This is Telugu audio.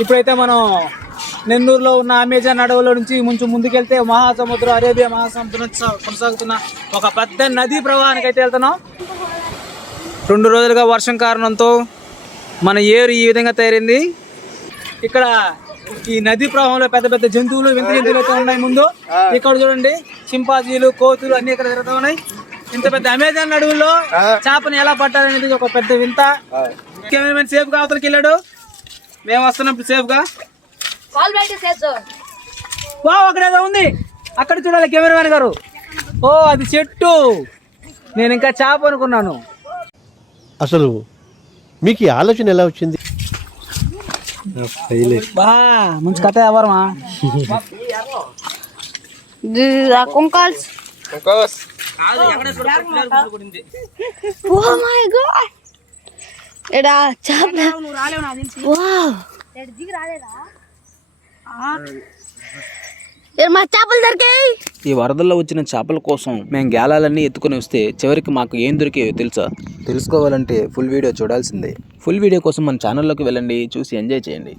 ఇప్పుడైతే మనం నెల్లూరులో ఉన్న అమెజాన్ అడవుల నుంచి కొంచెం ముందుకెళ్తే మహాసముద్రం అరేబియా మహాసముద్రం కొనసాగుతున్న ఒక పెద్ద నదీ ప్రవాహానికి అయితే వెళ్తున్నాం. రెండు రోజులుగా వర్షం కారణంతో మన ఏరు ఈ విధంగా తయారైంది. ఇక్కడ ఈ నదీ ప్రవాహంలో పెద్ద పెద్ద జంతువులు వింత జంతువులు అయితే ఉన్నాయి ముందు. ఇక్కడ చూడండి చింపాజీలు కోతులు అన్ని ఇక్కడ తిరుగుతూ ఉన్నాయి. ఇంత పెద్ద అమెజాన్ అడవుల్లో చేపని ఎలా పట్టాలనేది ఒక పెద్ద వింత. కెమెరామెన్ సేఫ్గా అవతలకి వెళ్ళాడు? మేము వస్తున్నాం ఇప్పుడు సేఫ్గా వా అక్కడ ఏదో ఉంది. అక్కడ చూడాలి కెమెరామెన్ గారు. ఓ అది చెట్టు. నేను ఇంకా చేప అనుకున్నాను. అసలు మీకు ఈ ఆలోచన ఎలా వచ్చింది? బా మంచి కథ ఎవరమా కుంకాల్స్. Oh my God. ఎడా చాప. వావ్. మా చేపలు దొరికాయి. ఈ వరదల్లో వచ్చిన చేపల కోసం మేము గేలాలన్నీ ఎత్తుకొని వస్తే చివరికి మాకు ఏం దొరికాయో తెలుసా? తెలుసుకోవాలంటే ఫుల్ వీడియో చూడాల్సిందే. ఫుల్ వీడియో కోసం మన ఛానల్లోకి వెళ్ళండి చూసి ఎంజాయ్ చేయండి.